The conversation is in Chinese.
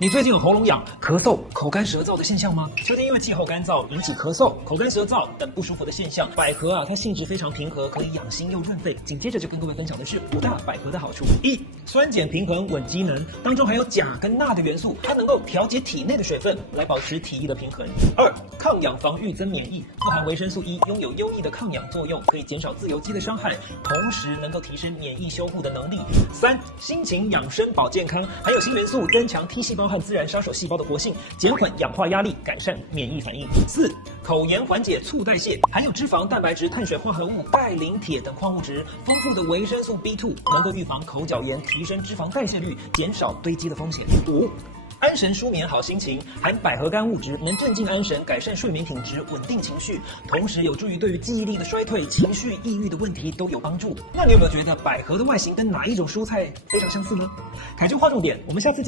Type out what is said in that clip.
你最近有喉咙痒、咳嗽、口干舌燥的现象吗？秋天因为气候干燥，引起咳嗽、口干舌燥等不舒服的现象。百合它性质非常平和，可以养心又润肺。紧接着就跟各位分享的是5大百合的好处：一、酸碱平衡稳机能，当中含有钾跟钠的元素，它能够调节体内的水分，来保持体液的平衡。2、抗氧防御增免疫，富含维生素 E， 拥有优异的抗氧作用，可以减少自由基的伤害，同时能够提升免疫修护的能力。3、心情养生保健康，含有锌元素，增强 T 细胞和自然杀手细胞的活性，减缓氧化压力，改善免疫反应。4、口炎缓解促代谢，含有脂肪、蛋白质、碳水化合物、钙、磷、铁等矿物质，丰富的维生素 B2 能够预防口角炎，提升脂肪代谢率，减少堆积的风险。5、安神舒眠好心情，含百合干物质，能镇静安神，改善睡眠品质，稳定情绪，同时有助于对于记忆力的衰退、情绪抑郁的问题都有帮助。那你有没有觉得百合的外形跟哪一种蔬菜非常相似呢？凯就划重点，我们下次见。